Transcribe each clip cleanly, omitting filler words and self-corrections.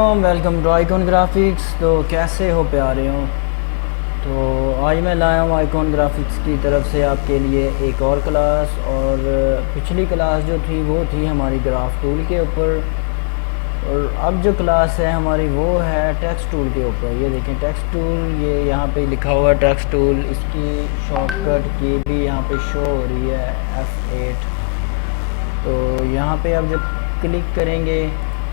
Welcome to icon graphics. तो कैसे हो प्यारे हो। तो आज मैं लाया हूँ आइकॉन ग्राफिक्स की तरफ से आपके लिए एक और क्लास। और पिछली क्लास जो थी वो थी हमारी ग्राफ टूल के ऊपर, और अब जो क्लास है हमारी वो है टेक्स्ट टूल के ऊपर। ये देखें टेक्स्ट टूल, ये यहाँ पे लिखा हुआ है टेक्स्ट टूल। इसकी शॉर्टकट की भी यहाँ पे शो हो रही है F8। तो यहाँ पे आप जब क्लिक करेंगे,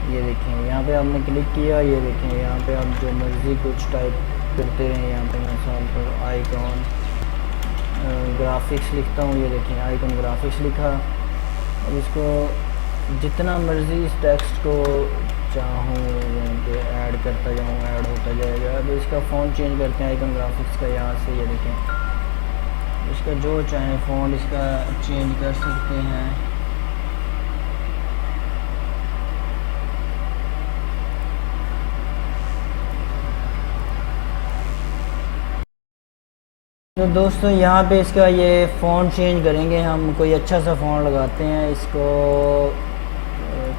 ये देखें यहाँ पे आपने क्लिक किया, ये देखें यहाँ पे आप जो मर्ज़ी कुछ टाइप करते रहें। यहाँ पे मिसाल पर आइकॉन ग्राफिक्स लिखता हूँ, ये देखें आइकॉन ग्राफिक्स लिखा। अब इसको जितना मर्ज़ी इस टेक्स्ट को चाहूँ यहाँ पे ऐड करता जाऊँ, ऐड होता जाएगा। अब इसका फ़ॉन्ट चेंज करते हैं आइकॉन ग्राफिक्स का। यहाँ से ये देखें इसका जो चाहें फ़ॉन्ट इसका चेंज कर सकते हैं। तो दोस्तों यहाँ पे इसका ये फ़ॉन्ट चेंज करेंगे हम। कोई अच्छा सा फ़ॉन्ट लगाते हैं इसको।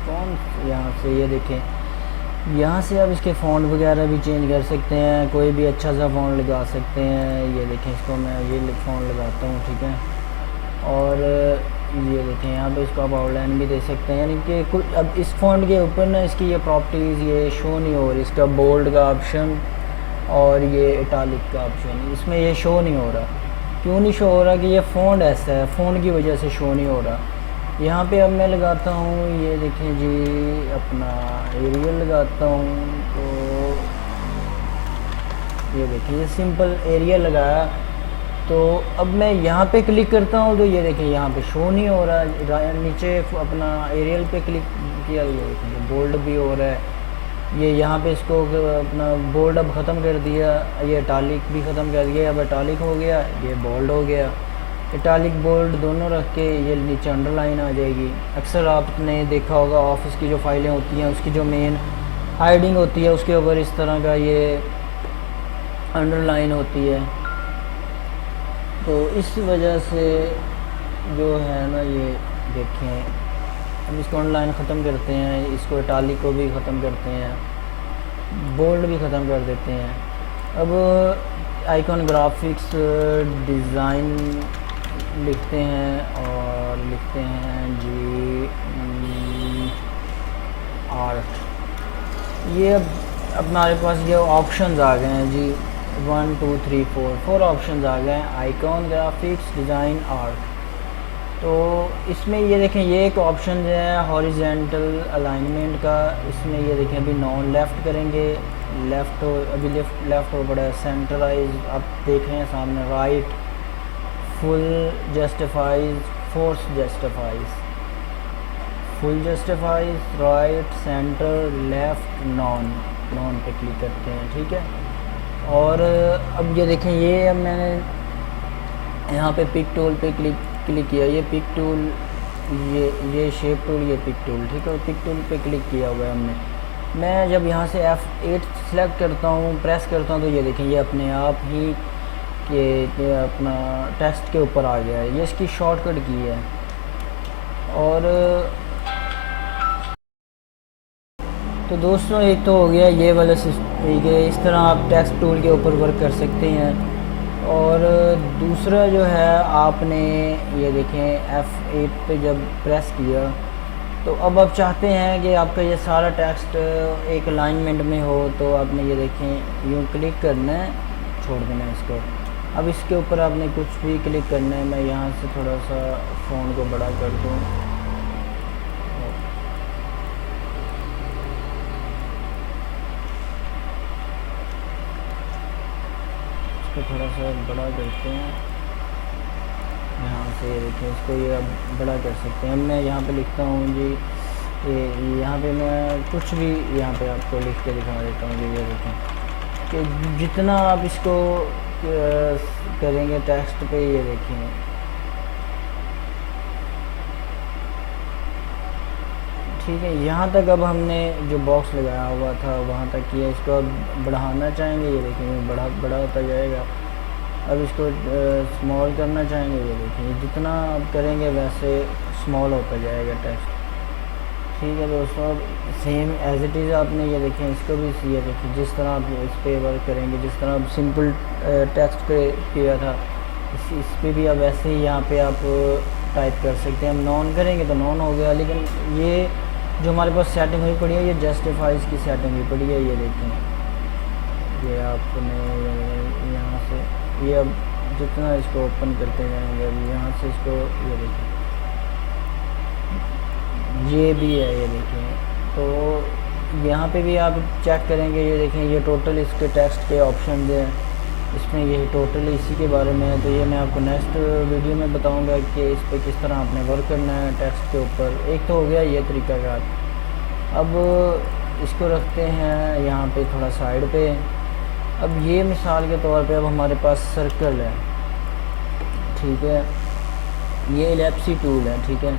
कौन यहाँ से, ये देखें यहाँ से आप इसके फ़ॉन्ट वगैरह भी चेंज कर सकते हैं। कोई भी अच्छा सा फ़ॉन्ट लगा सकते हैं। ये देखें इसको मैं ये फ़ॉन्ट लगाता हूँ, ठीक है। और ये देखें यहाँ पे इसको आप आउटलाइन भी दे सकते हैं। यानी कि कुछ अब इस फ़ॉन्ट के ऊपर ना इसकी ये प्रॉपर्टीज़ ये शो नहीं हो रही। इसका बोल्ड का ऑप्शन और ये इटालिक का ऑप्शन, इसमें ये शो नहीं हो रहा। क्यों नहीं शो हो रहा? कि ये फ़ॉन्ट ऐसा है, फ़ॉन्ट की वजह से शो नहीं हो रहा। यहाँ पे अब मैं लगाता हूँ, ये देखें जी अपना एरियल लगाता हूँ। तो ये देखें ये सिंपल एरियल लगाया। तो अब मैं यहाँ पे क्लिक करता हूँ तो ये देखें यहाँ पे शो नहीं हो रहा। नीचे अपना एरियल पे क्लिक किया, ये देखें बोल्ड भी हो रहा है। ये यहाँ पे इसको अपना बोल्ड अब ख़त्म कर दिया, ये इटालिक भी ख़त्म कर दिया। अब इटालिक हो गया, ये बोल्ड हो गया। इटालिक बोल्ड दोनों रख के ये नीचे अंडरलाइन आ जाएगी। अक्सर आपने देखा होगा ऑफिस की जो फाइलें होती हैं उसकी जो मेन हाइडिंग होती है उसके ऊपर इस तरह का ये अंडरलाइन होती है। तो इस वजह से जो है ना, ये देखें अब इसको ऑनलाइन ख़त्म करते हैं, इसको इटालिक को भी ख़त्म करते हैं, बोल्ड भी ख़त्म कर देते हैं। अब आइकॉन ग्राफिक्स डिज़ाइन लिखते हैं और लिखते हैं जी आर्ट। ये अब हमारे पास ये ऑप्शंस आ गए हैं जी, 1 2 3 4 ऑप्शंस आ गए हैं आइकॉन ग्राफिक्स डिज़ाइन आर्ट। तो इसमें ये देखें ये एक ऑप्शन है हॉरिजेंटल अलाइनमेंट का। इसमें ये देखें अभी नॉन लेफ़्ट करेंगे, लेफ़्ट हो अभी लेफ़्ट हो पड़ा है। सेंट्रलाइज आप देख रहे हैं सामने, right full justifies, force justifies, full justifies, right centre left non, non पे क्लिक करते हैं, ठीक है। और अब ये देखें ये अब मैंने यहाँ पे पिक टूल पे क्लिक किया, ये पिक टूल, ये शेप टूल, ये पिक टूल, ठीक है। पिक टूल पे क्लिक किया हुआ है हमने। मैं जब यहाँ से F8 सेलेक्ट करता हूँ, प्रेस करता हूँ, तो ये देखें ये अपने आप ही ये अपना टेक्स्ट के ऊपर आ गया है। ये इसकी शॉर्टकट की है। और तो दोस्तों एक तो हो गया ये वाला सिस्टम, इस तरह आप टेक्स्ट टूल के ऊपर वर्क कर सकते हैं। और दूसरा जो है आपने ये देखें F8 पे जब प्रेस किया तो अब आप चाहते हैं कि आपका ये सारा टेक्स्ट एक अलाइनमेंट में हो, तो आपने ये देखें यूँ क्लिक करना है, छोड़ देना है इसको। अब इसके ऊपर आपने कुछ भी क्लिक करना है। मैं यहाँ से थोड़ा सा फ़ोन को बड़ा कर दूँ, थोड़ा सा बड़ा करते हैं। यहाँ से ये देखें इसको ये अब बड़ा कर सकते हैं। मैं यहाँ पे लिखता हूँ जी ये यहाँ पे मैं कुछ भी यहाँ पे आपको लिख के दिखा देता हूँ जी। ये देखें कि जितना आप इसको करेंगे टेक्स्ट पे, ये देखें ठीक है। यहाँ तक अब हमने जो बॉक्स लगाया हुआ था वहाँ तक किया। इसको अब बढ़ाना चाहेंगे, ये देखेंगे बड़ा होता जाएगा। अब इसको स्मॉल करना चाहेंगे, ये देखिए जितना आप करेंगे वैसे स्मॉल होता जाएगा टेक्स्ट। ठीक है दोस्तों, सेम एज इट इज़ आपने ये देखें, इसको भी ये देखें, जिस तरह आप इस पर वर्क करेंगे, जिस तरह आप सिंपल टेक्स्ट पे किया था, इस पे भी अब वैसे ही यहाँ पे आप टाइप कर सकते हैं। हम नॉन करेंगे तो नॉन हो गया, लेकिन ये जो हमारे पास सेटिंग हुई पड़ी है, ये जस्टिफाइज की सेटिंग हुई पड़ी है। ये देखें, ये आपने यहाँ से ये अब जितना इसको ओपन करते जाएंगे, अब यहाँ से इसको ये देखें, ये भी है, ये देखें। तो यहाँ पे भी आप चेक करेंगे, ये देखें, ये टोटल इसके टेक्स्ट के ऑप्शन हैं, इसमें ये टोटल इसी के बारे में है। तो ये मैं आपको नेक्स्ट वीडियो में बताऊंगा कि इस पर किस तरह आपने वर्क करना है टेक्स्ट के ऊपर। एक तो हो गया ये तरीकाकार। अब इसको रखते हैं यहाँ पे थोड़ा साइड पे। अब ये मिसाल के तौर पे अब हमारे पास सर्कल है, ठीक है, ये एलिप्सी टूल है, ठीक है,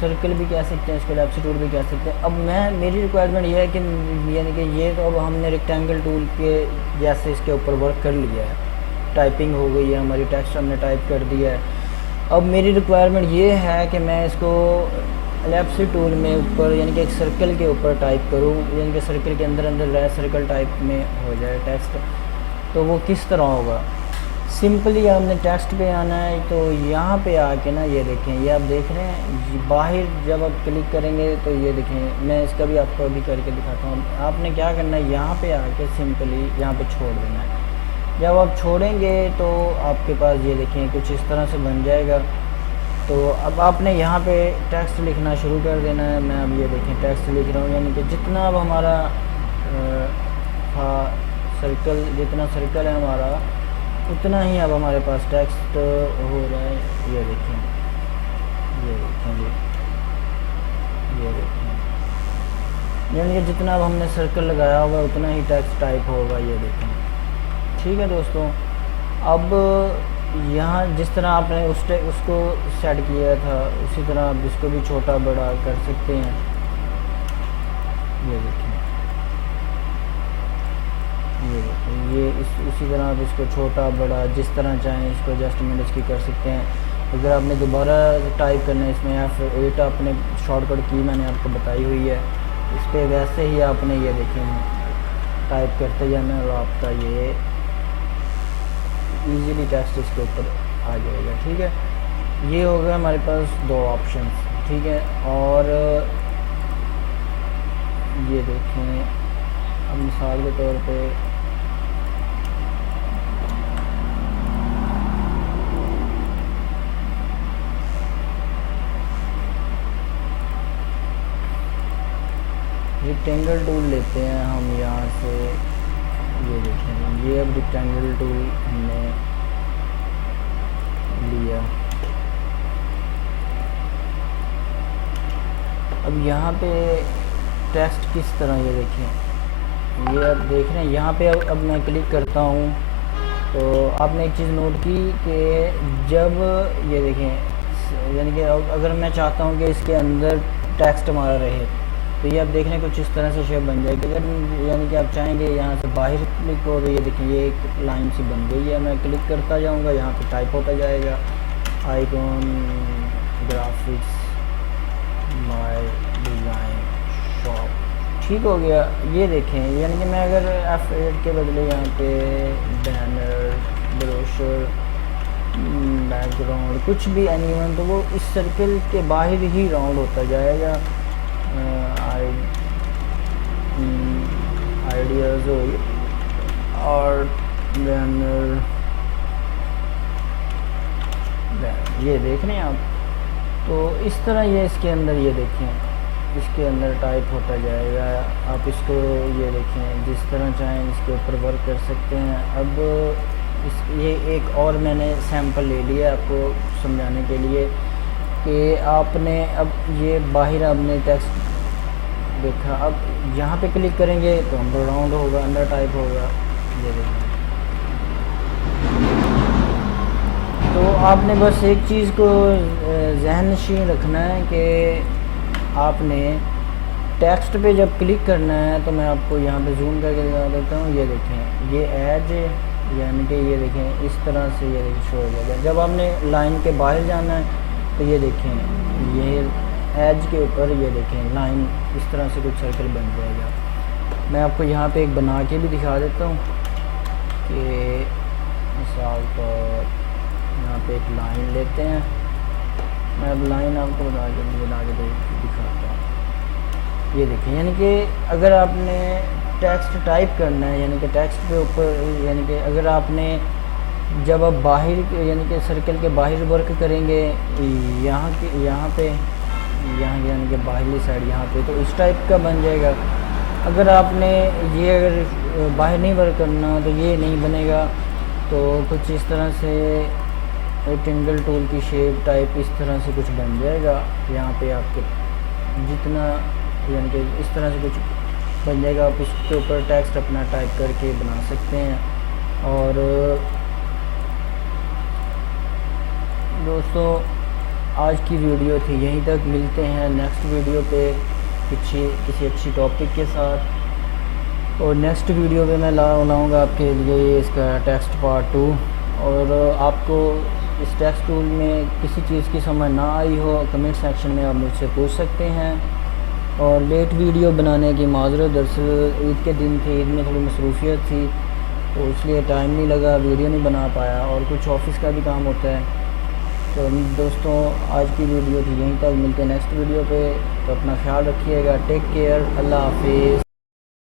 सर्कल भी कह सकते हैं इसको, एलिप्सी टूल भी कह सकते हैं। अब मेरी रिक्वायरमेंट ये है कि यानी कि ये तो अब हमने रेक्टेंगल टूल के जैसे इसके ऊपर वर्क कर लिया है, टाइपिंग हो गई है हमारी, टेक्स्ट हमने टाइप कर दिया है। अब मेरी रिक्वायरमेंट ये है कि मैं इसको एलिप्सी टूल में ऊपर यानी कि एक सर्कल के ऊपर टाइप करूँ, यानी कि सर्कल के अंदर अंदर रह सर्कल टाइप में हो जाए टेक्स्ट। तो वो किस तरह होगा? सिंपली आपने टेक्स्ट पे आना है, तो यहाँ पे आके ना ये देखें, ये आप देख रहे हैं बाहर जब आप क्लिक करेंगे तो ये देखें, मैं इसका भी आपको अभी करके दिखाता हूँ। आपने क्या करना है, यहाँ पे आके सिंपली यहाँ पे छोड़ देना है। जब आप छोड़ेंगे तो आपके पास ये देखें कुछ इस तरह से बन जाएगा। तो अब आपने यहाँ पे टेक्स्ट लिखना शुरू कर देना है। मैं अब ये देखें टेक्स्ट लिख रहा हूँ, यानी कि जितना अब हमारा सर्कल, जितना सर्कल है हमारा, उतना ही अब हमारे पास टेक्स्ट हो रहा है। ये देखें, ये देखें, ये देखें, यानी कि जितना अब हमने सर्कल लगाया होगा उतना ही टेक्स्ट टाइप होगा। ये देखें, ठीक है दोस्तों। अब यहाँ जिस तरह आपने उसको सेट किया था, उसी तरह आप इसको भी छोटा बड़ा कर सकते हैं। ये देखें, ये देखें, ये उसी तरह आप इसको छोटा बड़ा जिस तरह चाहें इसको एडजस्टमेंट इसकी कर सकते हैं। अगर आपने दोबारा टाइप करना है, इसमें F8 आपने शॉर्टकट की मैंने आपको बताई हुई है, इस पर वैसे ही आपने ये देखें टाइप करते जाना और आपका ये इजीली टेक्स्ट इसके ऊपर आ जाएगा, ठीक है। ये हो गया हमारे पास दो ऑप्शंस, ठीक है। और ये देखें, अब मिसाल के तौर पे रेक्टेंगल टूल लेते हैं हम यहाँ से। ये देखें, ये अब रेक्टेंगल टूल हमने लिया। अब यहाँ पे टेक्स्ट किस तरह, ये देखें, ये अब देख रहे हैं यहाँ पे। अब मैं क्लिक करता हूँ तो आपने एक चीज़ नोट की कि जब ये देखें, यानी कि अगर मैं चाहता हूँ कि इसके अंदर टेक्स्ट हमारा रहे, तो ये आप देख रहे हैं कुछ इस तरह से शेप बन जाएगी। अगर यानी कि आप चाहेंगे यहाँ से बाहर क्लिक हो, तो ये देखिए ये एक लाइन सी बन गई है। मैं क्लिक करता जाऊँगा, यहाँ पे टाइप होता जाएगा, icon graphics my design shop, ठीक हो गया। ये देखें, यानी कि मैं अगर F8 के बदले यहाँ पे बैनर, ब्रोशर, बैकग्राउंड कुछ भी एनीवन, तो वो इस सर्कल के बाहर ही राउंड होता जाएगा। आइडियाज़ और बैनर, ये देख रहे हैं आप। तो इस तरह ये इसके अंदर, ये देखें, इसके अंदर टाइप होता जाएगा। आप इसको ये देखें जिस तरह चाहें इसके ऊपर वर्क कर सकते हैं। अब ये एक और मैंने सैंपल ले लिया आपको समझाने के लिए कि आपने अब ये बाहर आपने टेक्स्ट देखा, अब यहाँ पे क्लिक करेंगे तो अंदर राउंड होगा, अंदर टाइप होगा। ये देखें, तो आपने बस एक चीज़ को ज़हन नशीन रखना है कि आपने टेक्स्ट पे जब क्लिक करना है, तो मैं आपको यहाँ पे जूम करके दिखा देता हूँ। ये देखें, ये एज यानी कि ये देखें इस तरह से ये देखिए शो हो जाएगा। जब आपने लाइन के बाहर जाना है तो ये देखें, ये एज के ऊपर ये देखें लाइन इस तरह से कुछ सर्कल बन जाएगा। मैं आपको यहाँ पे एक बना के भी दिखा देता हूँ कि मिसाल पर यहाँ पे एक लाइन लेते हैं। मैं अब लाइन आपको बना के दिखाता हूँ। ये देखिए, यानी कि अगर आपने टेक्स्ट टाइप करना है, यानी कि टेक्स्ट के ऊपर, यानी कि अगर आपने जब आप बाहर यानी कि सर्कल के बाहर वर्क करेंगे यहाँ पे यानी कि बाहरी साइड यहाँ पे, तो इस टाइप का बन जाएगा। अगर आपने ये अगर बाहर नहीं वर्क करना तो ये नहीं बनेगा। तो कुछ इस तरह से रेक्टेंगल टूल की शेप टाइप इस तरह से कुछ बन जाएगा। यहाँ पे आपके जितना यानी कि इस तरह से कुछ बन जाएगा। आप इसके ऊपर टेक्स्ट अपना टाइप करके बना सकते हैं। और दोस्तों आज की वीडियो थी यहीं तक। मिलते हैं नेक्स्ट वीडियो पे किसी अच्छी टॉपिक के साथ। और नेक्स्ट वीडियो पे मैं लाऊंगा आपके लिए इसका टेक्स्ट पार्ट 2। और आपको इस टेक्स्ट टूल में किसी चीज़ की समझ ना आई हो, कमेंट सेक्शन में आप मुझसे पूछ सकते हैं। और लेट वीडियो बनाने की माजरत, दरअसल ईद के दिन थे, ईद में थोड़ी मसरूफियत थी तो इसलिए टाइम नहीं लगा, वीडियो नहीं बना पाया। और कुछ ऑफिस का भी काम होता है। तो दोस्तों आज की वीडियो थी यहीं तक। मिलते हैं नेक्स्ट वीडियो पे। तो अपना ख्याल रखिएगा। Take care. अल्लाह हाफिज़।